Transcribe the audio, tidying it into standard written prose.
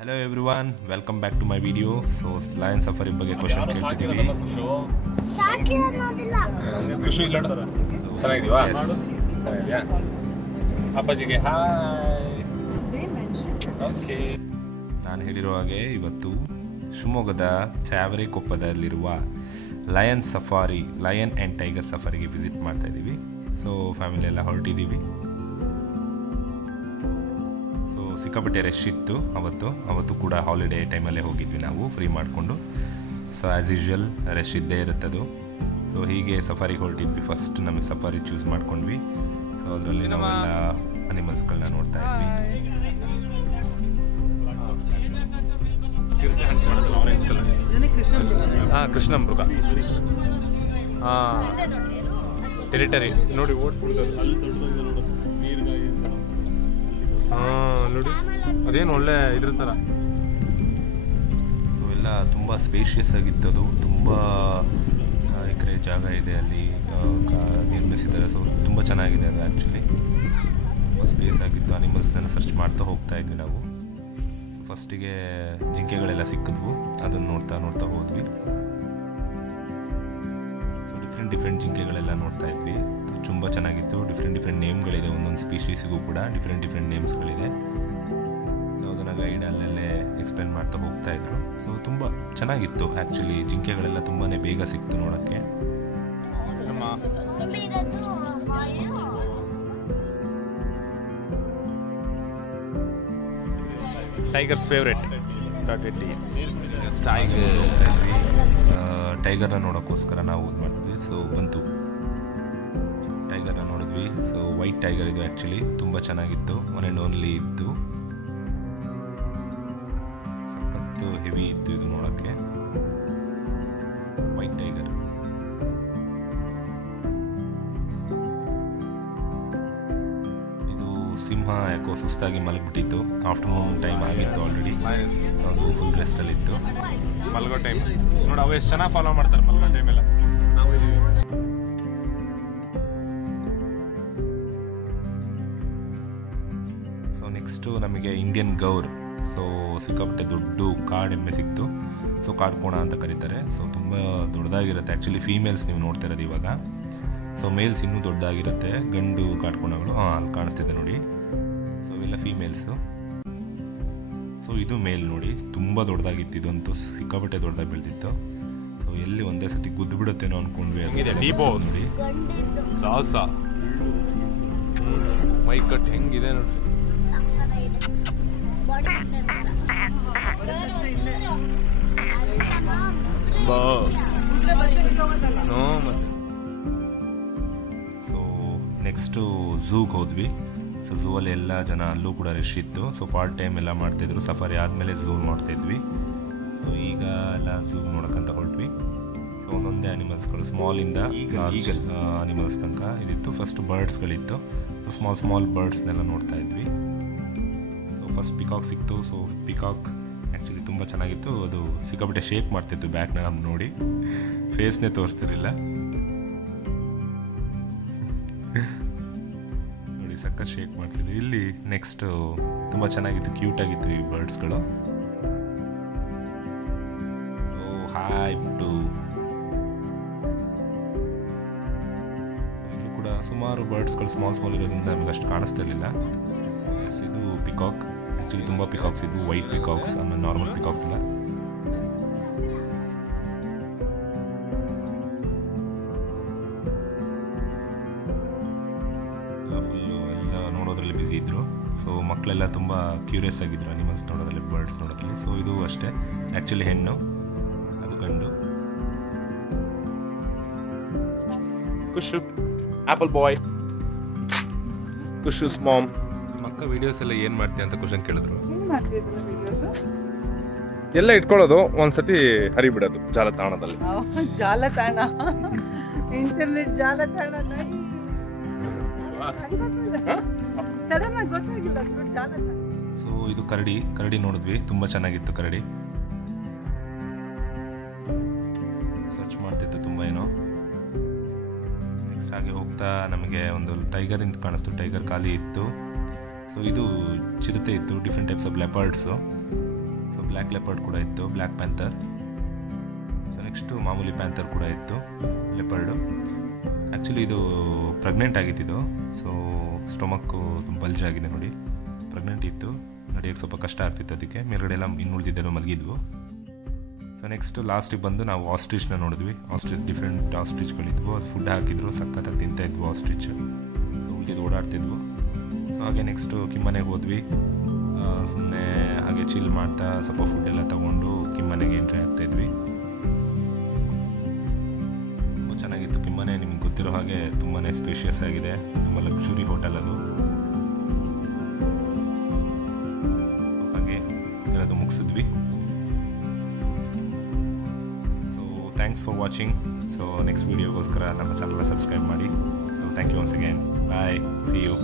Hello everyone, welcome back to my video. So lion safari ಬಗ್ಗೆ question ಕೇಳ್ತಿದ್ದೀವಿ. Shakir ಅನ್ನೋದಿಲ್ಲ. ಖುಷಿ ಇಲ್ಲ ಚೆನ್ನಾಗಿದೀವಾ? ಚೆನ್ನಾಗಿದ್ಯಾ? ಅಪ್ಪಾಜಿಗೆ ಹಾಯ್. ಓಕೆ. ನಾನು ಹೇಳಿರೋ ಹಾಗೆ ಇವತ್ತು ಶಿವಮೊಗ್ಗದ ಚಾವರೆಕೊಪ್ಪದಲ್ಲಿರುವ ಲಯನ್ ಆ್ಯಂಡ್ ಟೈಗರ್ ಸಫಾರಿಗೆ ವಿಸಿಟ್ ಮಾಡ್ತಾ ಇದ್ದೀವಿ. ಸೊ ಫ್ಯಾಮಿಲಿ ಎಲ್ಲ ಹೊರಟಿದ್ದೀವಿ. ಸೊ ಸಿಕ್ಕಾಪಟ್ಟೆ ರಶ್ ಇತ್ತು ಅವತ್ತು ಕೂಡ ಹಾಲಿಡೇ ಟೈಮಲ್ಲೇ ಹೋಗಿದ್ವಿ ನಾವು ಫ್ರೀ ಮಾಡಿಕೊಂಡು. ಸೊ ಆ್ಯಸ್ ಯೂಶ್ವಲ್ ರಶ್ ಇದ್ದೇ ಇರುತ್ತದು. ಸೊ ಹೀಗೆ ಸಫಾರಿಗೆ ಹೊರಟಿದ್ವಿ. ಫಸ್ಟ್ ನಮಗೆ ಸಫಾರಿ ಚೂಸ್ ಮಾಡ್ಕೊಂಡ್ವಿ. ಸೊ ಅದರಲ್ಲಿ ನಾವೆಲ್ಲ ಅನಿಮಲ್ಸ್ಗಳನ್ನ ನೋಡ್ತಾ ಇದ್ವಿ. ಕೃಷ್ಣ ಮೃಗ ಟೆರಿಟರಿ ನೋಡಿ ಓಡಿಸ್ಬಿಡ್ತಾರೆ. ನೋಡಿ ಅದೇನು ಒಳ್ಳೆ ಇದ್ರ ಥರ. ಸೊ ಎಲ್ಲ ತುಂಬ ಸ್ಪೇಷಿಯಸ್ ಆಗಿತ್ತು. ತುಂಬ ಎಕರೆ ಜಾಗ ಇದೆ ಅಲ್ಲಿ ನಿರ್ಮಿಸಿದ್ದಾರೆ. ಸೊ ತುಂಬ ಚೆನ್ನಾಗಿದೆ ಅದು. ಆ್ಯಕ್ಚುಲಿ ತುಂಬ ಸ್ಪೇಸ್ ಆಗಿತ್ತು. ಅನಿಮಲ್ಸ್ನೆಲ್ಲ ಸರ್ಚ್ ಮಾಡ್ತಾ ಹೋಗ್ತಾ ಇದ್ವಿ ನಾವು. ಸೊ ಫಸ್ಟಿಗೆ ಜಿಂಕೆಗಳೆಲ್ಲ ಸಿಕ್ಕಿದ್ವು. ಅದನ್ನು ನೋಡ್ತಾ ಹೋದ್ವಿ. ಸೊ ಡಿಫ್ರೆಂಟ್ ಜಿಂಕೆಗಳೆಲ್ಲ ನೋಡ್ತಾ ಇದ್ವಿ. ತುಂಬ ಚೆನ್ನಾಗಿತ್ತು. ಡಿಫ್ರೆಂಟ್ ನೇಮ್ಗಳಿದೆ. ಒಂದೊಂದು ಸ್ಪೀಷೀಸಿಗೂ ಕೂಡ ಡಿಫ್ರೆಂಟ್ ನೇಮ್ಸ್ಗಳಿದೆ. ಸೊ ಅದನ್ನು ಗೈಡ್ ಅಲ್ಲಲ್ಲೇ ಎಕ್ಸ್ಪ್ಲೇನ್ ಮಾಡ್ತಾ ಹೋಗ್ತಾ ಇದ್ರು. ಸೊ ತುಂಬ ಚೆನ್ನಾಗಿತ್ತು. ಆ್ಯಕ್ಚುಲಿ ಜಿಂಕೆಗಳೆಲ್ಲ ತುಂಬಾ ಬೇಗ ಸಿಕ್ತು ನೋಡೋಕ್ಕೆ. ಟೈಗರ್ಸ್ ಫೇವ್ರೆಟ್ ಟೈಗರ್ನ ನೋಡೋಕ್ಕೋಸ್ಕರ ನಾವು ಇದು ಮಾಡ್ತಿದ್ವಿ. ಸೊ ಬಂತು ಟೈಗರ್ನ ನೋಡಿದ್ವಿ. ಸೊ ವೈಟ್ ಟೈಗರ್ ಇದು. ಆ್ಯಕ್ಚುಲಿ ತುಂಬ ಚೆನ್ನಾಗಿತ್ತು. ಒನ್ ಆ್ಯಂಡ್ ಓನ್ಲಿ ಇತ್ತು. ಸಖತ್ತು ಹೆವಿ ಇತ್ತು ಇದು ನೋಡೋಕ್ಕೆ. White tiger. ಇದು ಸಿಂಹ ಯಾಕೋ ಸುಸ್ತಾಗಿ ಮಲಗಿಬಿಟ್ಟಿತ್ತು. ಆಫ್ಟರ್ನೂನ್ ಟೈಮ್ ಆಗಿತ್ತು ಆಲ್ರೆಡಿ. ಸೊ ಅದು ಫುಲ್ ರೆಸ್ಟಲ್ಲಿತ್ತು. ಮಲ್ಗೋ ಟೈಮ್ ನೋಡಿ ಅವು ಎಷ್ಟು ಚೆನ್ನಾಗಿ ಫಾಲೋ ಮಾಡ್ತಾರೆ ಮಲ್ಗೋ ಟೈಮೆಲ್ಲ. ನಾವು ಇದೀವಿ. ಸೊ ನೆಕ್ಸ್ಟು ನಮಗೆ ಇಂಡಿಯನ್ ಗೌರ್. ಸೊ ಸಿಕ್ಕಾಪಟ್ಟೆ ದೊಡ್ಡ ಕಾಡು ಎಮ್ಮೆ ಸಿಕ್ತು. ಸೊ ಕಾಡು ಕೋಣ ಅಂತ ಕರೀತಾರೆ. ಸೊ ತುಂಬ ದೊಡ್ಡದಾಗಿರುತ್ತೆ. ಆ್ಯಕ್ಚುಲಿ ಫೀಮೇಲ್ಸ್ ನೀವು ನೋಡ್ತಾ ಇರೋದು ಇವಾಗ. ಸೊ ಮೇಲ್ಸ್ ಇನ್ನೂ ದೊಡ್ಡದಾಗಿರುತ್ತೆ. ಗಂಡು ಕಾಡು ಕೋಣಗಳು ಅಲ್ಲಿ ಕಾಣಿಸ್ತಿದೆ ನೋಡಿ. ಸೊ ಇವೆಲ್ಲ ಫೀಮೇಲ್ಸು. ಸೊ ಇದು ಮೇಲ್ ನೋಡಿ. ತುಂಬ ದೊಡ್ಡದಾಗಿತ್ತು. ಇದಂತೂ ಸಿಕ್ಕಾಪಟ್ಟೆ ದೊಡ್ಡದಾಗಿ ಬೆಳೆದಿತ್ತು. ಸೊ ಎಲ್ಲಿ ಒಂದೇ ಸತಿ ಗುದ್ದು ಬಿಡುತ್ತೇನೋ ಅಂದ್ಕೊಂಡ್ವಿ. ಅದು ನೋಡಿ ಸಾಹಸ ಮೈ ಕಟ್ ಹೆಂಗಿದೆ ನೋಡಿ. ಸೊ ನೆಕ್ಸ್ಟು ಝೂಗೆ ಹೋದ್ವಿ. ಸೊ ಝೂ ಅಲ್ಲಿ ಎಲ್ಲ ಜನ ಅಲ್ಲೂ ಕೂಡ ರಶ್ ಇತ್ತು. ಸೊ ಪಾರ್ಟ್ ಟೈಮ್ ಎಲ್ಲ ಮಾಡ್ತಾಯಿದ್ರು. ಸಫಾರಿ ಆದಮೇಲೆ ಝೂ ನೋಡ್ತಾಯಿದ್ವಿ. ಸೊ ಈಗ ಎಲ್ಲ ಝೂ ನೋಡೋಕ್ಕಂತ ಹೊರಟ್ವಿ. ಸೊ ಒಂದೊಂದೇ ಅನಿಮಲ್ಸ್ಗಳು ಸ್ಮಾಲಿಂದ ಈಗಲ್ ಅನಿಮಲ್ಸ್ ತನಕ ಇದಿತ್ತು. ಫಸ್ಟ್ ಬರ್ಡ್ಸ್ಗಳಿತ್ತು. ಸ್ಮಾಲ್ ಬರ್ಡ್ಸ್ನೆಲ್ಲ ನೋಡ್ತಾ ಇದ್ವಿ. ಸೊ ಫಸ್ಟ್ ಪಿಕಾಕ್ ಸಿಕ್ತು. ಸೊ ಪಿಕಾಕ್ ಆ್ಯಕ್ಚುಲಿ ತುಂಬ ಚೆನ್ನಾಗಿತ್ತು. ಅದು ಸಿಕ್ಕಾಪಟ್ಟೆ ಶೇಕ್ ಮಾಡ್ತಿತ್ತು ಬ್ಯಾಕ್ನ ನಮ್ಗೆ ನೋಡಿ. ಫೇಸ್ನೇ ತೋರಿಸ್ತಿರಲಿಲ್ಲ ನೋಡಿ. ಸಖತ್ ಶೇಕ್ ಮಾಡ್ತಿದ್ವಿ. ಇಲ್ಲಿ ನೆಕ್ಸ್ಟ್ ತುಂಬ ಚೆನ್ನಾಗಿತ್ತು. ಕ್ಯೂಟಾಗಿತ್ತು ಈ ಬರ್ಡ್ಸ್ಗಳು. ಹಾಯ್ ಬಿಟ್ಟು ಇಲ್ಲೂ ಕೂಡ ಸುಮಾರು ಬರ್ಡ್ಸ್ಗಳು ಸ್ಮಾಲ್ ಇರೋದ್ರಿಂದ ನಮಗೆ ಅಷ್ಟು ಕಾಣಿಸ್ತಿರ್ಲಿಲ್ಲ. ಎಸ್ ಇದು ಪಿಕಾಕ್. ಆ್ಯಕ್ಚುಲಿ ತುಂಬ ಪಿಕಾಕ್ಸ್ ಇದು. ವೈಟ್ ಪಿಕಾಕ್ಸ್ ಆಮೇಲೆ ನಾರ್ಮಲ್ ಪಿಕಾಕ್ಸ್ ಎಲ್ಲ. ಫುಲ್ಲು ಎಲ್ಲ ನೋಡೋದ್ರಲ್ಲಿ ಬ್ಯುಸಿ ಇದ್ದರು. ಸೊ ಮಕ್ಕಳೆಲ್ಲ ತುಂಬ ಕ್ಯೂರಿಯಸ್ ಆಗಿದ್ರು ಅನಿಮಲ್ಸ್ ನೋಡೋದ್ರಲ್ಲಿ, ಬರ್ಡ್ಸ್ ನೋಡೋದ್ರಲ್ಲಿ. ಸೊ ಇದು ಅಷ್ಟೇ ಆ್ಯಕ್ಚುಲಿ ಹೆಣ್ಣು, ಅದು ಗಂಡು. ಖುಷು ಆಪಲ್ ಬಾಯ್. ಖುಷುಸ್ ಮಾಮ್. ಮಕ್ಕ ವಿಡಿಯೋಸ್ ಎಲ್ಲ ಏನು ಮಾಡ್ತೀಯ ಅಂತ ಕ್ವಶನ್ ಕೇಳಿದ್ರು. ಎಲ್ಲ ಇಟ್ಕೊಳ್ಳೋದು ಒಂದ್ಸತಿ ಹರಿಬಿಡೋದು ಜಾಲತಾಣದಲ್ಲಿ. ಜಾಲತಾಣ, ಇಂಟರ್ನೆಟ್ ಜಾಲತಾಣ. ಸಡನ್ ಆಗಿ ಗೊತ್ತಾಗಿಲ್ಲ ಜಾಲತಾಣ. ಸೊ ಇದು ಕರಡಿ ನೋಡಿದ್ವಿ. ತುಂಬ ಚೆನ್ನಾಗಿತ್ತು ಕರಡಿ. ಸರ್ಚ್ ಮಾಡ್ತಿತ್ತು ತುಂಬ ಏನೋ. ನೆಕ್ಸ್ಟ್ ಹಾಗೆ ಹೋಗ್ತಾ ನಮಗೆ ಒಂದು ಟೈಗರ್ ಇಂತ ಕಾಣಿಸ್ತು. ಟೈಗರ್ ಖಾಲಿ ಇತ್ತು. ಸೊ ಇದು ಚಿರತೆ ಇತ್ತು. Different types of leopards. So black leopard ಕೂಡ ಇತ್ತು, ಬ್ಲ್ಯಾಕ್ ಪ್ಯಾಂಥರ್. ಸೊ ನೆಕ್ಸ್ಟು ಮಾಮೂಲಿ ಪ್ಯಾಂಥರ್ ಕೂಡ ಇತ್ತು, ಲೆಪರ್ಡು. ಆ್ಯಕ್ಚುಲಿ ಇದು ಪ್ರೆಗ್ನೆಂಟ್ ಆಗಿತ್ತಿದು. ಸೊ ಸ್ಟೊಮಕ್ಕು ತುಂಬ ಬಲ್ಜ್ ಆಗಿದೆ ನೋಡಿ, ಪ್ರೆಗ್ನೆಂಟ್ ಇತ್ತು, ನಡೆಯೋಕ್ಕೆ ಸ್ವಲ್ಪ ಕಷ್ಟ ಆಗ್ತಿತ್ತು. ಅದಕ್ಕೆ ಮೇಲ್ಗಡೆ ಎಲ್ಲ ಇನ್ನುಳಿದಿದ್ದೆಲ್ಲ ಮಲಗಿದ್ವು. ಸೊ ನೆಕ್ಸ್ಟು ಲಾಸ್ಟಿಗೆ ಬಂದು ನಾವು ಆಸ್ಟ್ರಿಚ್ನ ನೋಡಿದ್ವಿ. ಆಸ್ಟ್ರಿಚ್ ಡಿಫ್ರೆಂಟ್ ಆಸ್ಟ್ರಿಚ್ಗಳಿದ್ವು, ಅದು ಫುಡ್ ಹಾಕಿದ್ರು ಸಖತ್ತಾಗಿ ತಿಂತಾಯಿದ್ವು ಆಸ್ಟ್ರಿಚ್. ಸೊ ಉಳಿದಿದ್ದು ಓಡಾಡ್ತಿದ್ವು. ಸೊ ಹಾಗೆ ನೆಕ್ಸ್ಟು ಕಿಮ್ಮನೆಗೆ ಹೋದ್ವಿ. ಸುಮ್ಮನೆ ಹಾಗೆ ಚಿಲ್ ಮಾಡ್ತಾ ಸ್ವಲ್ಪ ಫುಡ್ಡೆಲ್ಲ ತೊಗೊಂಡು ಕಿಮ್ಮನೆಗೆ ಎಂಟ್ರಿ ಆಗ್ತಾಯಿದ್ವಿ. ತುಂಬ ಚೆನ್ನಾಗಿತ್ತು ಕಿಮ್ಮನೆ. ನಿಮ್ಗೆ ಗೊತ್ತಿರೋ ಹಾಗೆ ತುಂಬಾ ಸ್ಪೇಷಿಯಸ್ ಆಗಿದೆ, ತುಂಬ ಲಕ್ಸುರಿ ಹೋಟೆಲ್ ಅದು. ಹಾಗೆ ಎಲ್ಲದು ಮುಗಿಸಿದ್ವಿ. So thanks for watching. So next ವೀಡಿಯೋಗೋಸ್ಕರ ನಮ್ಮ ಚಾನಲ್ನ ಸಬ್ಸ್ಕ್ರೈಬ್ ಮಾಡಿ. So thank you once again. Bye, see you.